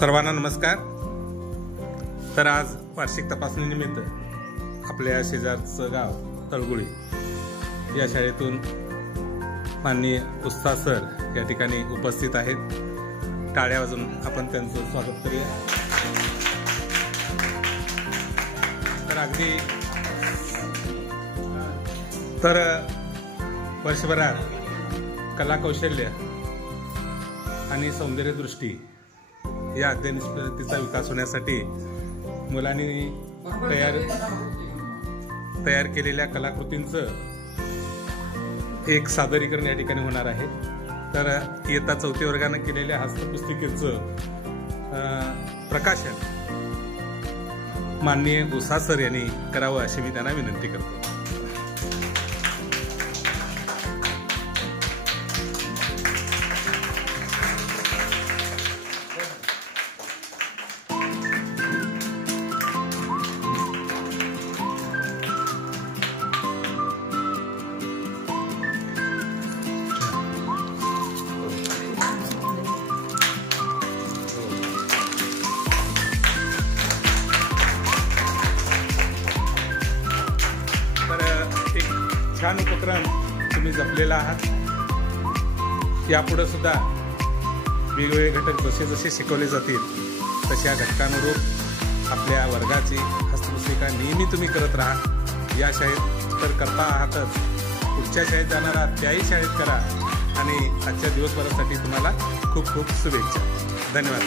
सर्वांना नमस्कार। तर आज वार्षिक तपासणीनिमित्त आपल्या शेजारचं गाव तळगुळी या शाळेतून माननीय उस्ताद सर या ठिकाणी उपस्थित आहेत। टाळ्या वाजवून आपण त्यांचं स्वागत करूया। तर वर्षभरात कला कौशल्य आणि सौंदर्य दृष्टी या अध्ययन स्पर्धेचा विकास होण्यासाठी मुलांनी तयार केलेल्या कलाकृतींचं एक सादरीकरण या ठिकाणी होणार आहे। तर इयत्ता 4थी वर्गाने केलेल्या हस्तपुस्तिकेचं प्रकाशन माननीय उस्ताद सर यांनी करावं अशी मी त्यांना विनंती करतो। छान उपक्रम तुम्ही जपलेला आहात। यापुढे सुद्धा वेगवेगळे घटक जसे जसे शिकवले जातील तशा घटकांनुरूप आपल्या वर्गाची हस्तपुस्तिका नेहमी तुम्ही करत राहा। या शाळेत तर करता आहातच, पुढच्या शाळेत जाणार आहात त्याही शाळेत करा आणि आजच्या दिवसभरासाठी तुम्हाला खूप खूप शुभेच्छा। धन्यवाद।